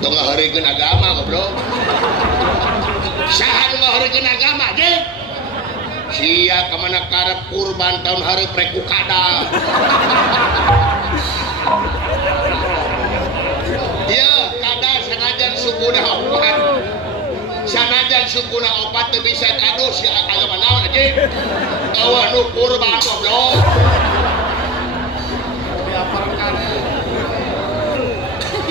Tong ngaharikeun agama goblok. Saha nu ngaharikeun agama je? Sia kamana karep kurban tahun hareup rek ku kada. Ieu kada sanajan sukuna opat. Sanajan sukuna opat teu bisa kado si agama naon anjing. Eueuh nu kurban goblok.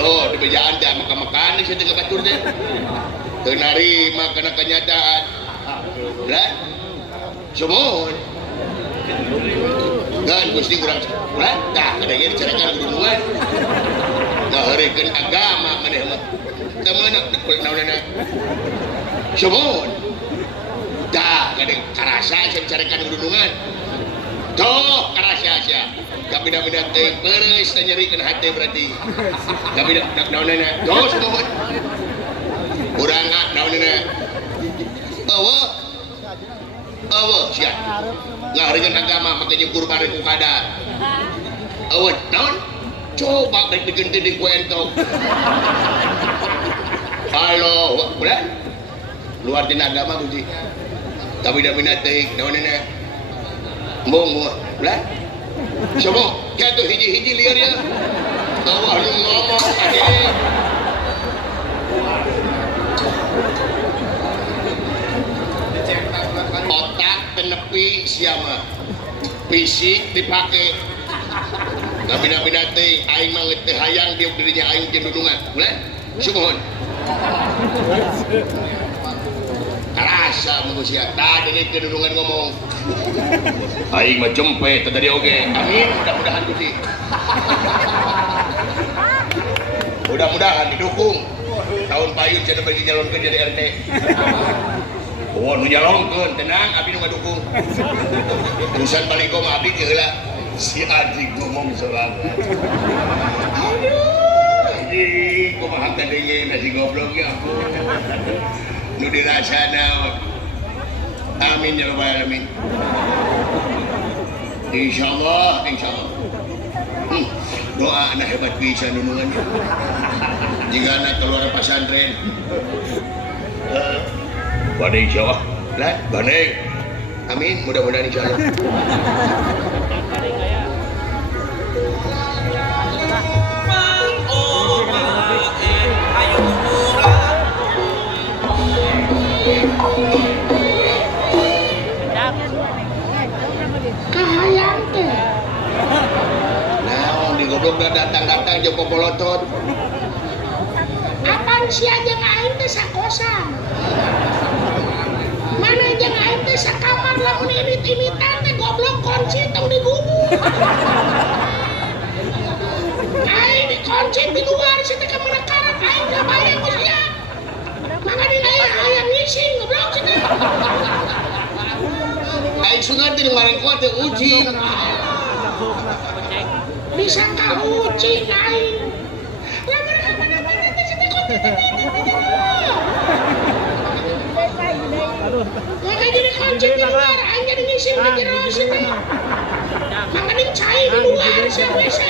Oh, di bejaan dah makan-makan ni saya tengah batur teh. Teu narima kana kenyataan. Lah. Sumohon. Dan gusti urang ulah tah kada ieu dicarakan gunungan. Ngaharikeun agama maneh mah. Teu meunang naonana. Sumohon. Tah kada karasa saya dicarakan gunungan. Toh karasa sia. Kabida-bida teh beres nyerikeun hate berarti. Kabida naonana. Toh sumohon. Urang naonana. Eueuh sia. Ngaharikeun agama make jeung kurban ku kada. Eueuh naon? Coba rek digeunti di ku entong. Halo, ulah. Luar tina agama gusti. Kabida-bida teh naonana. Mung ulah. Coba kitu hiji-hiji lieur ya. Eueuh nu ngomong ade. Otak tenepi siapa fisik dipake nggak beda-beda teh aing mah teu hayang diuk dirinya aing jeung dudungan boleh sumohon karasa mun sia tah deui ke dudungan ngomong aing mah cempe teh tadi oge amin mudah-mudahan Gusti mudah-mudahan didukung tahun payun cenah bagi nyalonkeun jadi RT. Oh, nu nyalongkeun tenang abdi nu ngadukung. Urusan balik mah abdi teh heula. Si Aji ngomong soal. Aduh, anjing kumaha teh deui nasi goblok ya. Nu dirasana. Amin ya rabbal alamin. Insyaallah. Doa anak hebat bisa nunungan. Jika anak keluar pesantren. Badai insyaallah lah badai amin mudah-mudahan insyaallah kahayang teh naon di goblok datang-datang jeung popolotot apaan sia jeung aing teh sakosan mana jeung aing teh sakamar lamun irit-iritan teh goblok kunci tong digubur aing dikunci di luar situ teh kamana karep aing ka bayang ku sia mangga dina aya ngising goblok situ aing sungat di luar kuat teh uji bisa ka uji aing lamun apa-apa teh situ kunci maka jadi kunci di luar, aing jadi ngising di jero situ. Maka dicai di luar sia WC.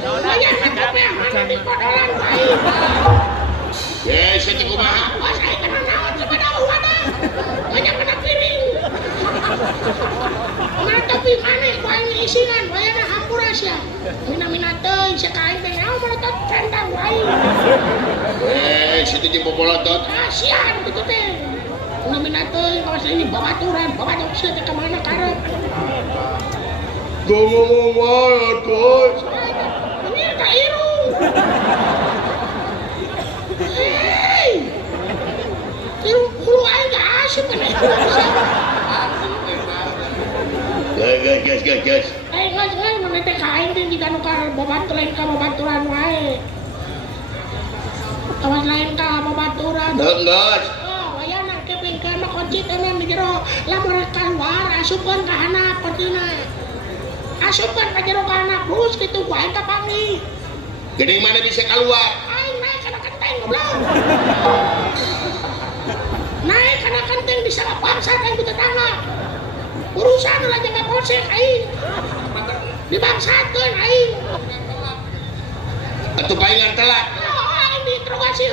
Banyak katanya mana di podolan baik. Ya, situ kumaha? Pas aing kana naon sabada wadah. Banyak kana piring. Mana tapi maneh ku aing isinan, bayana hampura sia. Mina-mina teuing sia ka aing teh naon molotot centang wae. Situ jeung popolotot. Asian kitu teh. Nominator kawas ini babaturan sia teh ka mana karep. Ngomong wae tuh. Ini ka irung. Hei. Irung kulo aing gak asik kana irung. Gas. Gas mana teh ka aing teh jika nu ka babaturan ka babaturan wae. Kawas lain ka babaturan. Gas. Karena kunci tenan di jero lamun keluar asupkeun ka handap kuncina asupkeun ka jero ka handap terus kitu ku aing kapangi gede mana bisa keluar aing naik kana kenteng goblok naik kana kenteng bisa bangsa aing di tetangga urusan lah jeung polsek aing dibangsakeun aing atuh paingan telat aing perlu kasih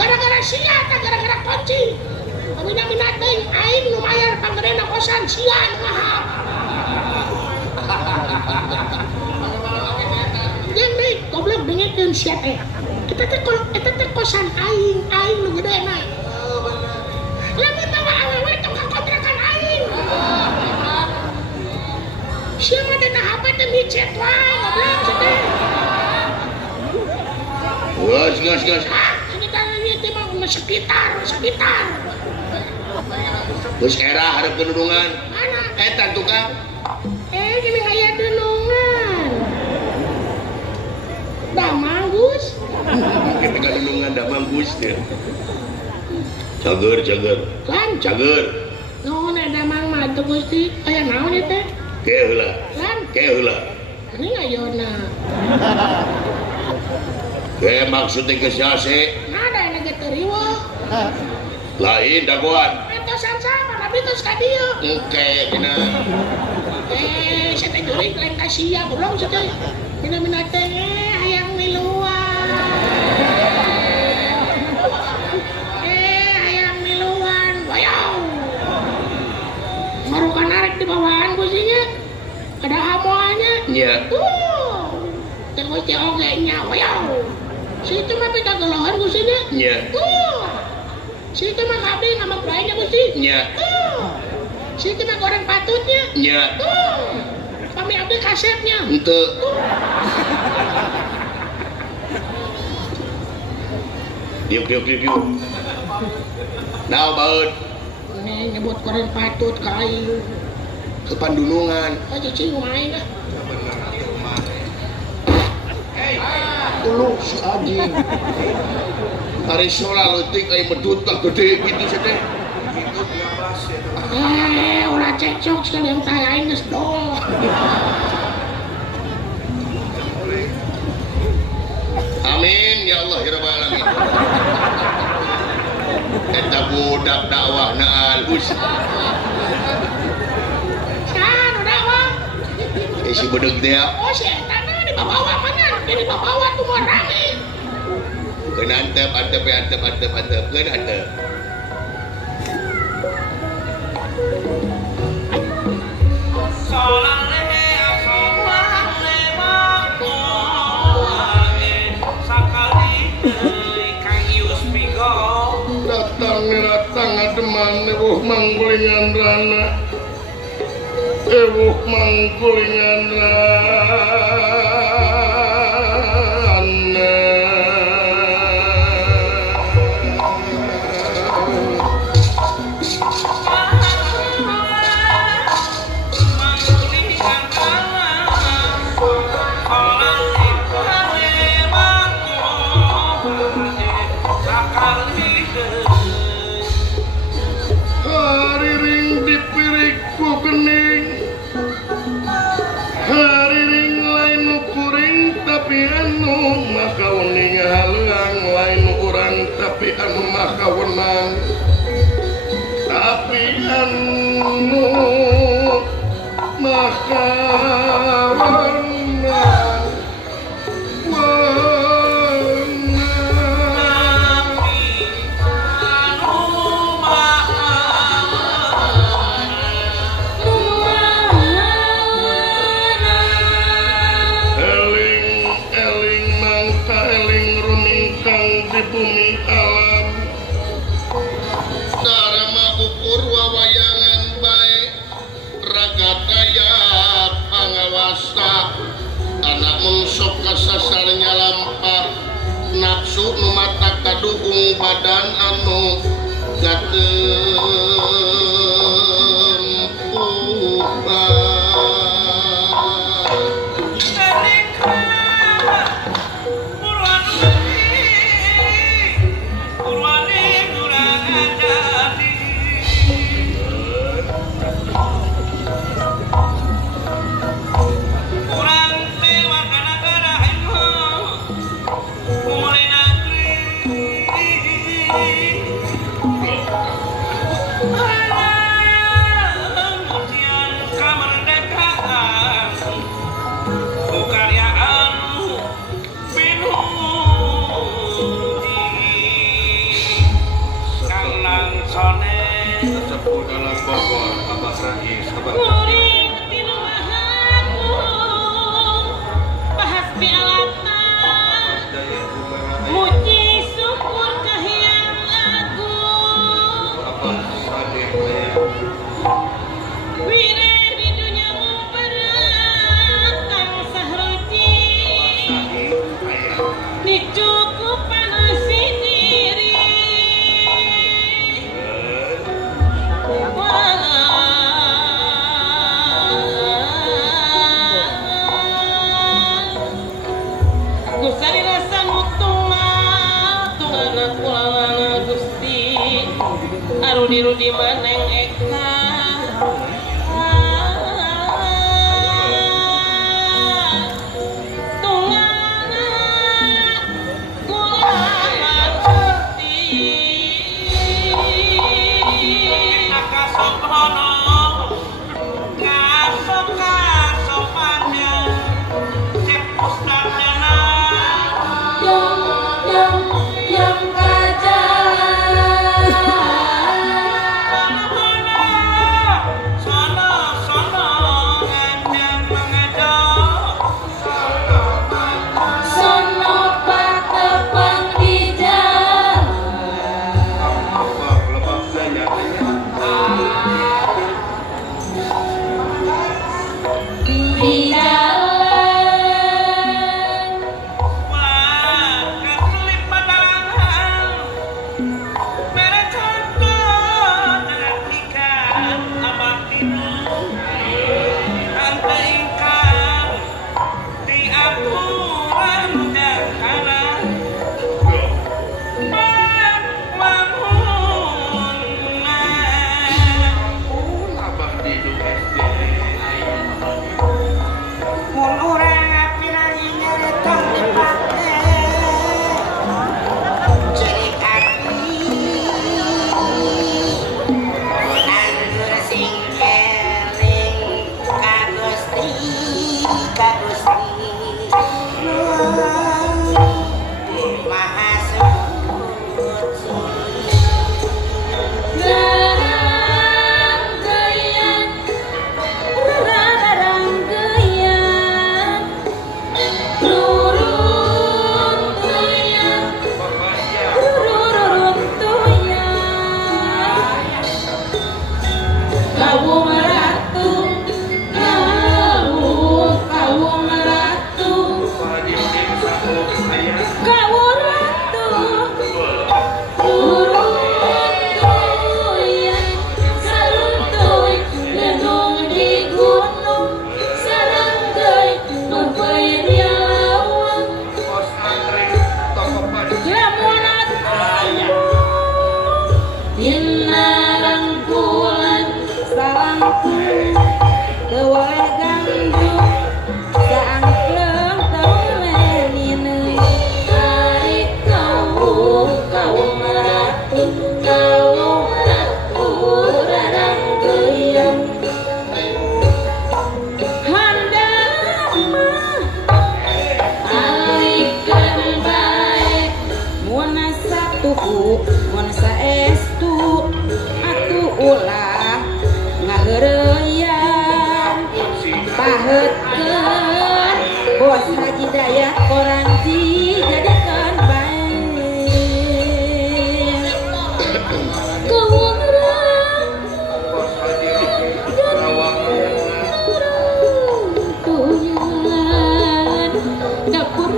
gara-gara sia atau gara-gara kunci minat deh aing lumayan panggedena kosan sia mahal yang deh goblok dengerin sia teh kita teh kosan aing lu gede na lamun bawa awewe tong kontrakan aing sia mah dena HP teh micet wae goblok sedih gas ini mah sekitar terus era harap denungan mana? Eta tukang gini kayak denungan damang Gus ketika denungan damang Gus deh cager kan cager naon damang mah tuh Gusti aya naon ieu teh keheula kan keheula ini ngayona kayak maksudnya ke siase nada yang ngeteriwa lain dagoan etosan sama tapi terus ka dieu oke dina saya teh jurig lain ka sia goblok sia teh mina teh hayang miluan hayang miluan boyong marukan arek di bawahan kusinya ada hamoannya iya tengok oge nya boyong situ mah pita gelohan kusinya iya situ mah kabeh ngamak baiknya Gusti nya situ mah goreng patutnya nya kami abdi kasetnya henteu diuk nah baeud ini nyebut goreng patut ka aing ke pandunungan cicing main lah ulu si anjing hari sholat letik kayak medut tak gede gitu saja ulah cecok sekali yang tayain nges dong amin ya Allah ya Rabbal Alamin eta budak dakwah na alus saan dakwah si bedeg teh oh si eta di bawah mana di bawah tuh mau rame kena antep keun antep datang ademan ebuh manggulingan rana tapi anu mah kawenang tapi anu mah kawenang eling mangka eling rumingkang di bumi alam darama ukur wawayangan baik ragataya pangawasa anak mungsok kasasarnya lampah nafsu numata kadukung badan anu dalam Bogor, Abah Rais, Abah Kuring di rumahanku bahas bialatan muji syukur kahiyang agung Abah Sadik, wire di dunia berat kang sahruji dicukupan si diri Gusari rasa tungana kulalana Gusti arudi-rudi maneng eka tungana kulalana Gusti Akasokono kasopannya cek ustadana yang kaja sono patepang hijau Abah lepas saya di jalan Abah di SD. Mun urang apirani nyaretan dipake cerik ati anggur sing keling ka Gusti Maha Suci Rarang gayang rarang gayang rurun tuyang rurun tuyang kawung ratu kawung ratu kawung ratu Tewaleh gandrung saangkleng tewaleh ninu tarik kawung ratu rarang gayang handama alikeun bae mun satuhu mun saestu atuh ulah ngaheureuyang paheutkeun bos Haji Dayat Koranji jadikeun bae kawung tuyang dapur